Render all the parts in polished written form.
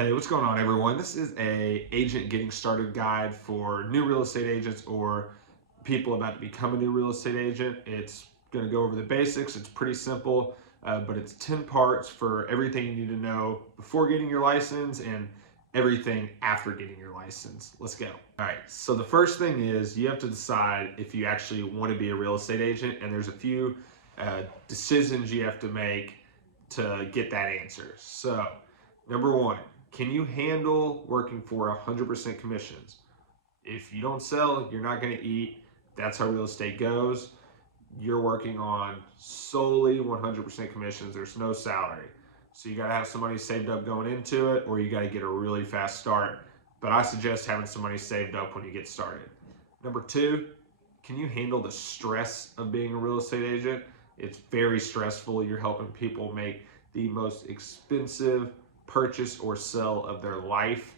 Hey, what's going on, everyone? This is a agent getting started guide for new real estate agents or people about to become a new real estate agent. It's going to go over the basics. It's pretty simple, but it's 10 parts for everything you need to know before getting your license and everything after getting your license. Let's go. All right, so the first thing is you have to decide if you actually want to be a real estate agent, and there's a few decisions you have to make to get that answer. So, number one, can you handle working for 100% commissions? If you don't sell, you're not going to eat. That's how real estate goes. You're working on solely 100% commissions. There's no salary. So you got to have some money saved up going into it, or you got to get a really fast start. But I suggest having some money saved up when you get started. Number two, can you handle the stress of being a real estate agent? It's very stressful. You're helping people make the most expensive purchase or sell of their life,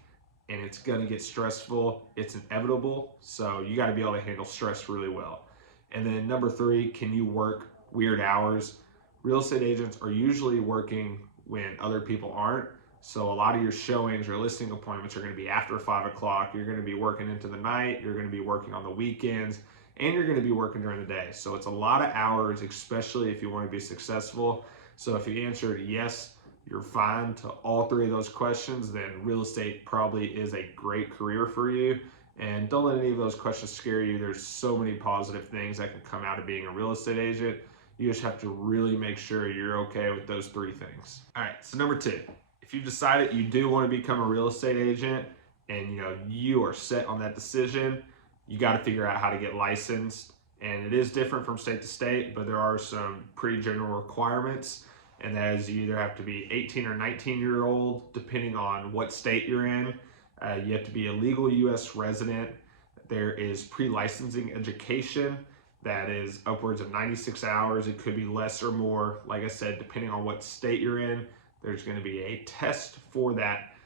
and it's going to get stressful. It's inevitable, so you got to be able to handle stress really well. And then number three, can you work weird hours? Real estate agents are usually working when other people aren't, so a lot of your showings or listing appointments are going to be after 5 o'clock. You're going to be working into the night, you're going to be working on the weekends, and you're going to be working during the day. So it's a lot of hours, especially if you want to be successful. So if you answered yes, you're fine to all three of those questions, then real estate probably is a great career for you. And don't let any of those questions scare you. There's so many positive things that can come out of being a real estate agent. You just have to really make sure you're okay with those three things. All right, so number two, if you've decided you do want to become a real estate agent and you are set on that decision, you got to figure out how to get licensed. And it is different from state to state, but there are some pretty general requirements. And that is you either have to be 18 or 19-year-old, depending on what state you're in. You have to be a legal U.S. resident. There is pre-licensing education that is upwards of 96 hours. It could be less or more. Like I said, depending on what state you're in, there's going to be a test for that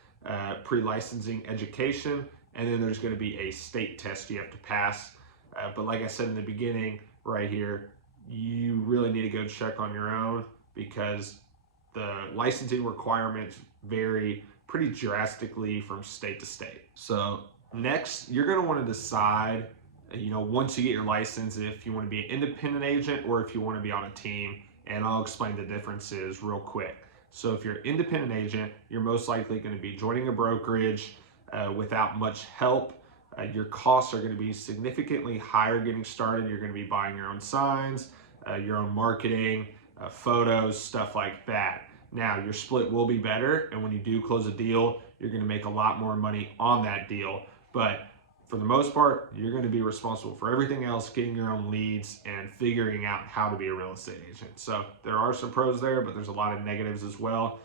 pre-licensing education. And then there's going to be a state test you have to pass. But like I said in the beginning right here, you really need to go check on your own, because the licensing requirements vary pretty drastically from state to state. So next, you're going to want to decide, once you get your license, if you want to be an independent agent or if you want to be on a team. And I'll explain the differences real quick. So if you're an independent agent, you're most likely going to be joining a brokerage without much help. Your costs are going to be significantly higher getting started. You're going to be buying your own signs, your own marketing, photos, stuff like that. Now, your split will be better, and when you do close a deal, you're going to make a lot more money on that deal. But for the most part, you're going to be responsible for everything else, getting your own leads, and figuring out how to be a real estate agent. So there are some pros there, but there's a lot of negatives as well.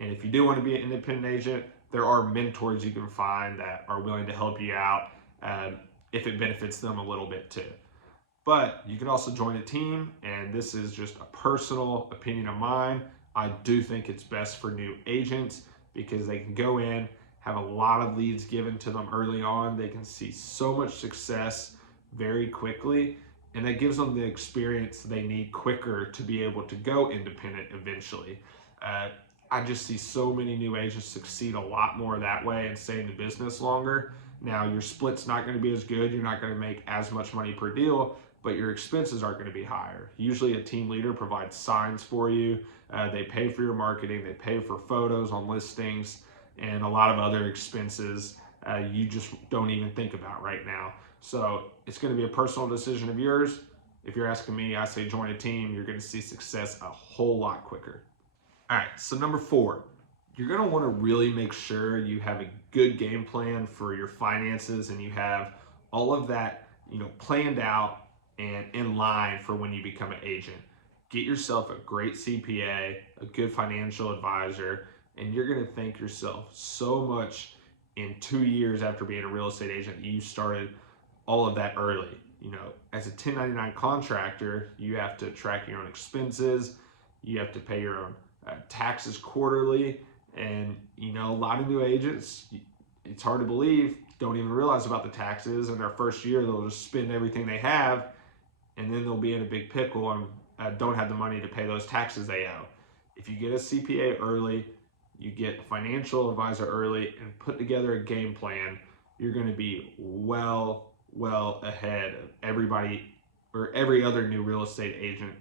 And if you do want to be an independent agent, there are mentors you can find that are willing to help you out if it benefits them a little bit too. But you can also join a team, and this is just a personal opinion of mine. I do think it's best for new agents because they can go in, have a lot of leads given to them early on. They can see so much success very quickly, and that gives them the experience they need quicker to be able to go independent eventually. I just see so many new agents succeed a lot more that way and stay in the business longer. Now, your split's not going to be as good. You're not going to make as much money per deal, but your expenses are going to be higher. Usually a team leader provides signs for you. They pay for your marketing. They pay for photos on listings and a lot of other expenses you just don't even think about right now. So it's going to be a personal decision of yours. If you're asking me, I say join a team. You're going to see success a whole lot quicker. All right, so number four, you're going to want to really make sure you have a good game plan for your finances and you have all of that, planned out and in line for when you become an agent. Get yourself a great CPA, a good financial advisor, and you're going to thank yourself so much in 2 years after being a real estate agent. You started all of that early. As a 1099 contractor, you have to track your own expenses. You have to pay your own taxes quarterly. And, a lot of new agents, it's hard to believe, don't even realize about the taxes. In their first year, they'll just spend everything they have, and then they'll be in a big pickle and don't have the money to pay those taxes they owe. If you get a CPA early, you get a financial advisor early and put together a game plan, you're going to be well ahead of everybody or every other new real estate agent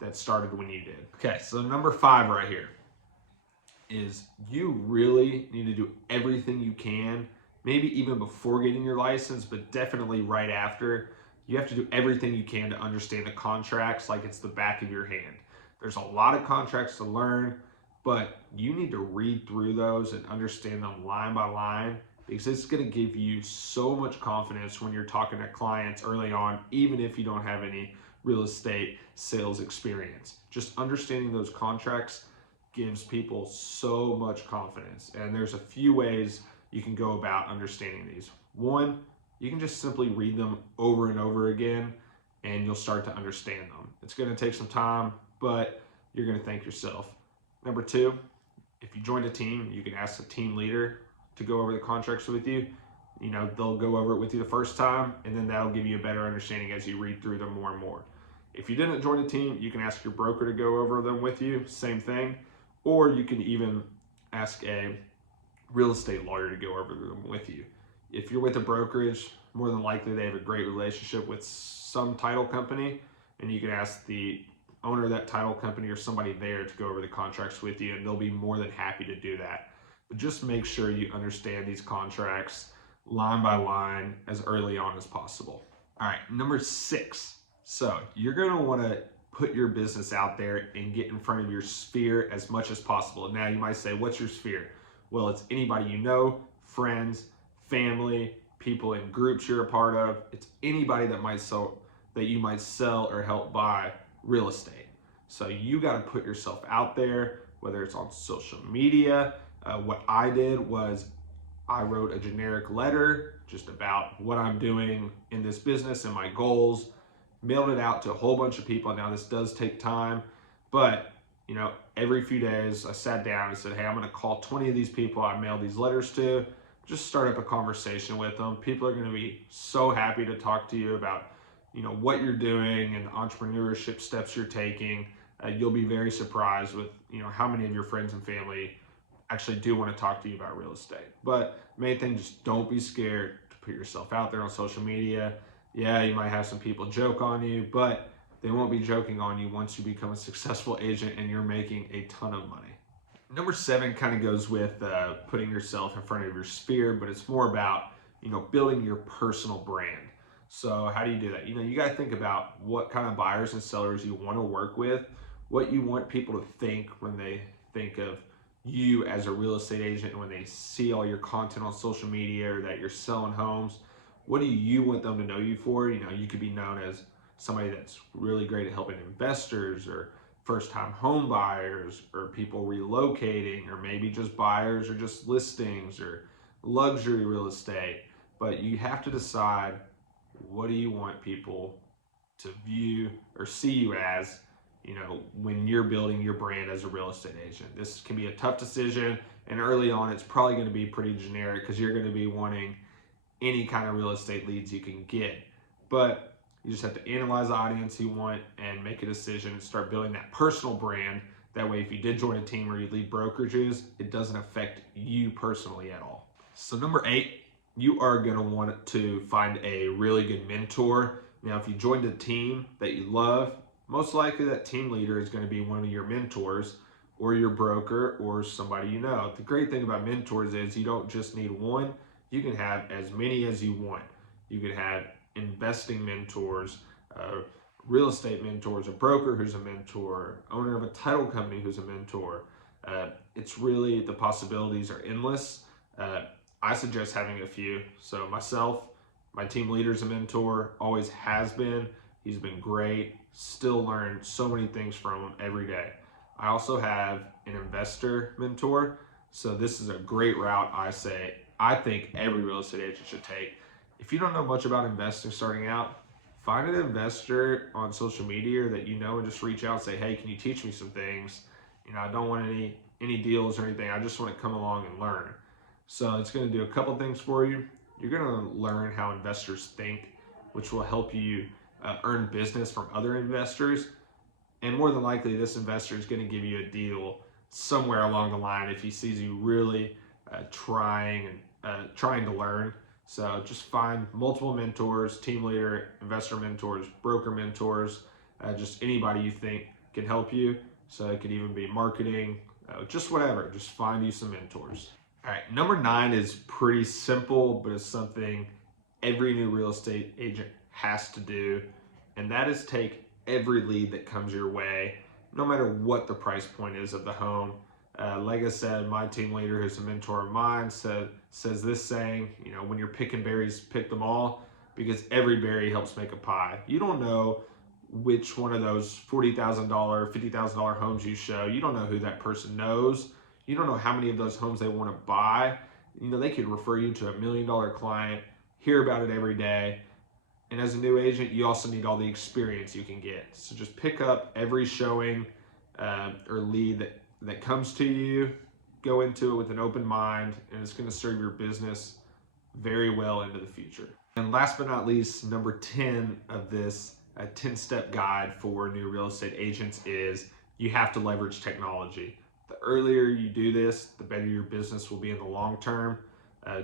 that started when you did. Okay, so number 5 right here is you really need to do everything you can, maybe even before getting your license, but definitely right after. You have to do everything you can to understand the contracts like it's the back of your hand. There's a lot of contracts to learn, but you need to read through those and understand them line by line, because it's going to give you so much confidence when you're talking to clients early on, even if you don't have any real estate sales experience. Just understanding those contracts gives people so much confidence. And there's a few ways you can go about understanding these. One, you can just simply read them over and over again and you'll start to understand them. It's going to take some time, but you're going to thank yourself. Number 2, if you joined a team, you can ask the team leader to go over the contracts with you. You know, they'll go over it with you the first time, and then that'll give you a better understanding as you read through them more and more. If you didn't join a team, you can ask your broker to go over them with you, same thing. Or you can even ask a real estate lawyer to go over them with you. If you're with a brokerage, more than likely they have a great relationship with some title company, and you can ask the owner of that title company or somebody there to go over the contracts with you, and they'll be more than happy to do that. But just make sure you understand these contracts line by line as early on as possible. All right, number 6. So you're going to want to put your business out there and get in front of your sphere as much as possible. Now you might say, what's your sphere? Well, it's anybody you know, friends, family, people in groups you're a part of. It's anybody that you might sell or help buy real estate. So you got to put yourself out there, whether it's on social media. What I did was I wrote a generic letter just about what I'm doing in this business and my goals, mailed it out to a whole bunch of people. Now this does take time, but you know, every few days I sat down and said, hey, I'm going to call 20 of these people I mailed these letters to, just start up a conversation with them. People are going to be so happy to talk to you about, you know, what you're doing and the entrepreneurship steps you're taking. You'll be very surprised with, you know, how many of your friends and family actually do want to talk to you about real estate. But main thing, just don't be scared to put yourself out there on social media. Yeah, you might have some people joke on you, but they won't be joking on you once you become a successful agent and you're making a ton of money. Number 7 kind of goes with putting yourself in front of your sphere, but it's more about, you know, building your personal brand. So how do you do that? You know, you got to think about what kind of buyers and sellers you want to work with, what you want people to think when they think of you as a real estate agent, and when they see all your content on social media or that you're selling homes. What do you want them to know you for? You know, you could be known as somebody that's really great at helping investors or first-time home buyers or people relocating, or maybe just buyers or just listings or luxury real estate. But you have to decide, what do you want people to view or see you as, you know, when you're building your brand as a real estate agent. This can be a tough decision, and early on it's probably going to be pretty generic because you're going to be wanting any kind of real estate leads you can get. But you just have to analyze the audience you want and make a decision and start building that personal brand. That way, if you did join a team or you lead brokerages, it doesn't affect you personally at all. So number 8, you are going to want to find a really good mentor. Now, if you joined a team that you love, most likely that team leader is going to be one of your mentors or your broker or somebody you know. The great thing about mentors is you don't just need one. You can have as many as you want. You could have investing mentors, real estate mentors, a broker who's a mentor, owner of a title company who's a mentor. It's really, the possibilities are endless. I suggest having a few. So myself, my team leader's a mentor, always has been. He's been great. Still learn so many things from him every day. I also have an investor mentor. So this is a great route I think every real estate agent should take. If you don't know much about investing starting out, find an investor on social media that you know and just reach out and say, hey, can you teach me some things? You know, I don't want any deals or anything. I just want to come along and learn. So it's going to do a couple things for you. You're going to learn how investors think, which will help you earn business from other investors. And more than likely, this investor is going to give you a deal somewhere along the line if he sees you really trying to learn. So just find multiple mentors, team leader, investor mentors, broker mentors, just anybody you think can help you. So it could even be marketing, just whatever. Just find you some mentors. All right, number 9 is pretty simple, but it's something every new real estate agent has to do, and that is take every lead that comes your way, no matter what the price point is of the home. Like I said, my team leader, who's a mentor of mine, says this saying, when you're picking berries, pick them all, because every berry helps make a pie. You don't know which one of those $40,000, $50,000 homes you show. You don't know who that person knows. You don't know how many of those homes they want to buy. They could refer you to $1 million client, hear about it every day. And as a new agent, you also need all the experience you can get. So just pick up every showing or lead that comes to you, go into it with an open mind, and it's going to serve your business very well into the future. And last but not least, number 10 of this 10-step guide for new real estate agents is you have to leverage technology. The earlier you do this, the better your business will be in the long term.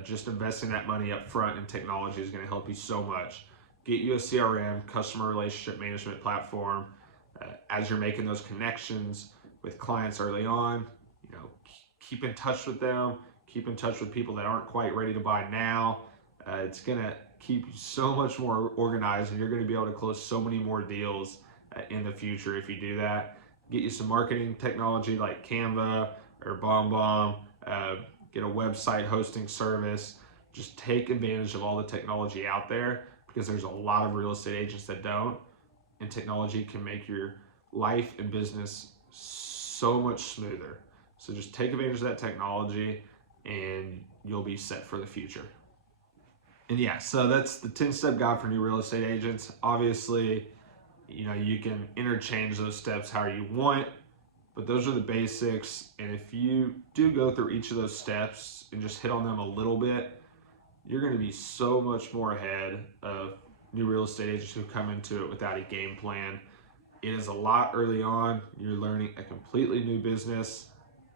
Just investing that money up front in technology is going to help you so much. Get you a CRM, customer relationship management platform. As you're making those connections with clients early on, keep in touch with them. Keep in touch with people that aren't quite ready to buy now. It's going to keep you so much more organized, and you're going to be able to close so many more deals in the future if you do that. Get you some marketing technology like Canva or BombBomb. Get a website hosting service. Just take advantage of all the technology out there, because there's a lot of real estate agents that don't, and technology can make your life and business so much smoother. So just take advantage of that technology and you'll be set for the future. And yeah, so that's the 10-step guide for new real estate agents. Obviously, you can interchange those steps how you want, but those are the basics. And if you do go through each of those steps and just hit on them a little bit, you're going to be so much more ahead of new real estate agents who come into it without a game plan. It is a lot early on. You're learning a completely new business.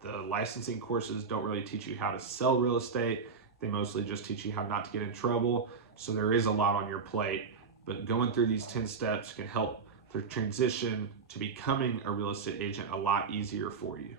The licensing courses don't really teach you how to sell real estate. They mostly just teach you how not to get in trouble. So there is a lot on your plate, but going through these 10 steps can help the transition to becoming a real estate agent a lot easier for you.